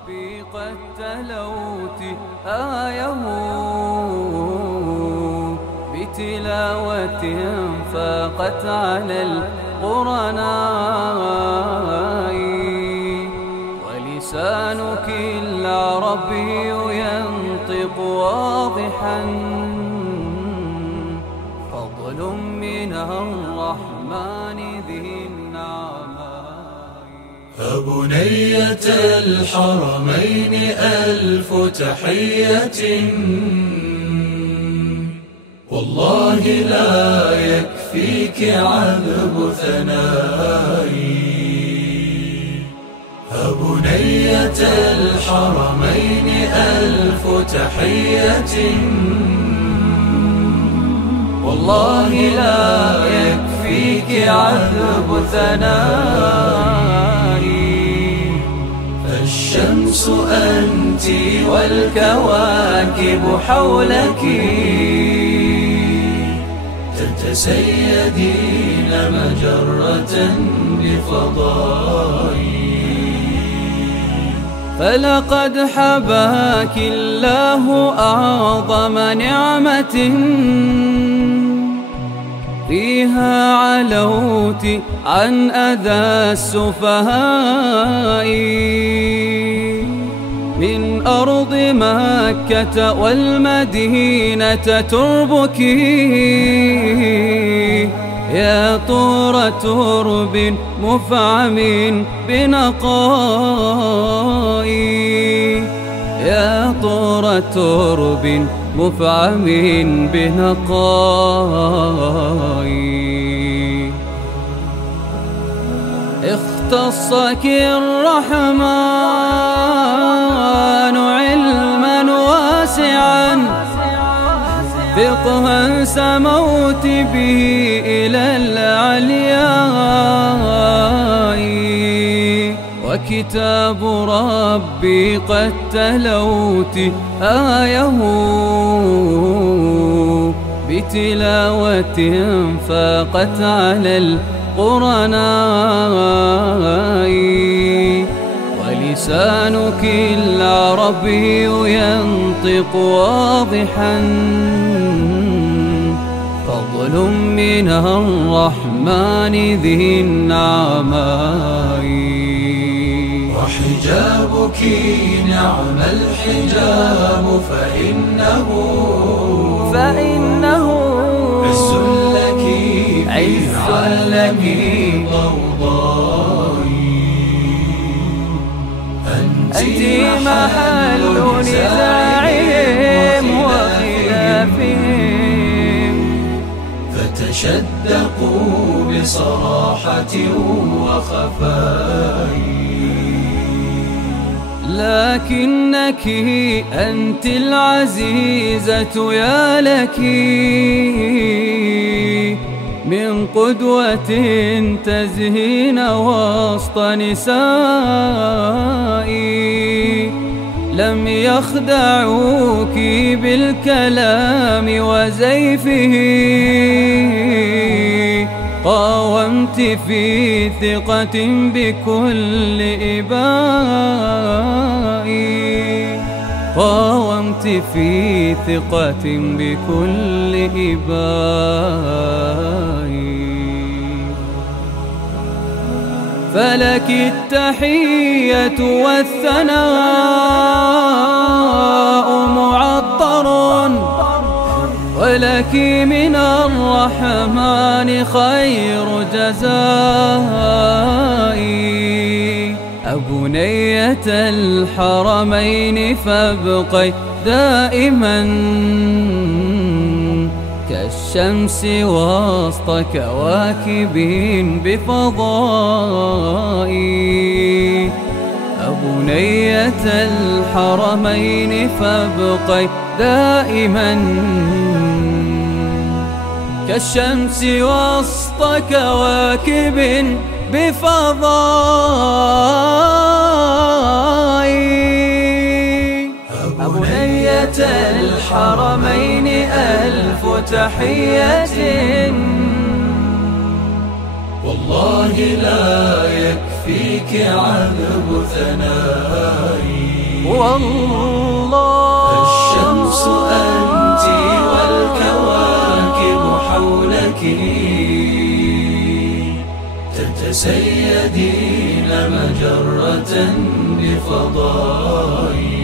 ربي قد تلوت آيه بتلاوة فاقت على القرناء، ولسانك العربي ينطق واضحا، فضل من الرحمن ذي النعماء. فبنية الحرمين ألف تحية، والله لا يكفيك عذب ثنائي. فبنية الحرمين ألف تحية، والله لا يكفيك عذب ثنائي. فالشمس أنت والكواكب حولك تتسيدين مجرة بفضائي. فلقد حباك الله أعظم نعمة، فيها علوت عن أذى السفهاء. من أرض مكة والمدينة تربك يا طور ترب مفعم بنقاء، يا طور ترب مفعم بنقاء. اختصك الرحمن علما واسعا، فقها سموت به إلى العلياء. وكتاب ربي قد تلوت آيه بتلاوة فاقت على القرناء، ولسانك العربي ينطق واضحا، فضل من الرحمن ذي النعماء. وحجابك نعم الحجاب، فإنه عز لك في عالم ضوضائي. أنت محل نزاعهم وخلافهم، فتشدقوا بصراحة وخفاء. لكنك أنت العزيزة يا لك من قدوة تزهين وسط نسائي. لم يخدعوك بالكلام وزيفه، قاومت في ثقة بكل إباء، قاومت في ثقة بكل إباء. فلك التحية والثناء معطر، ولك من الرحمن خير جزائي. أبنية الحرمين فابقي دائما كالشمس وسط كواكب بفضائي. أبنية الحرمين فابقي دائما كالشمس وسط كواكب بفضائي. أبنية الحرمين ألف تحية، والله لا يكفيك عذب ثنائي. والله. الشمس أنت والكواكب حولك تتسيدين مجرة بفضائي.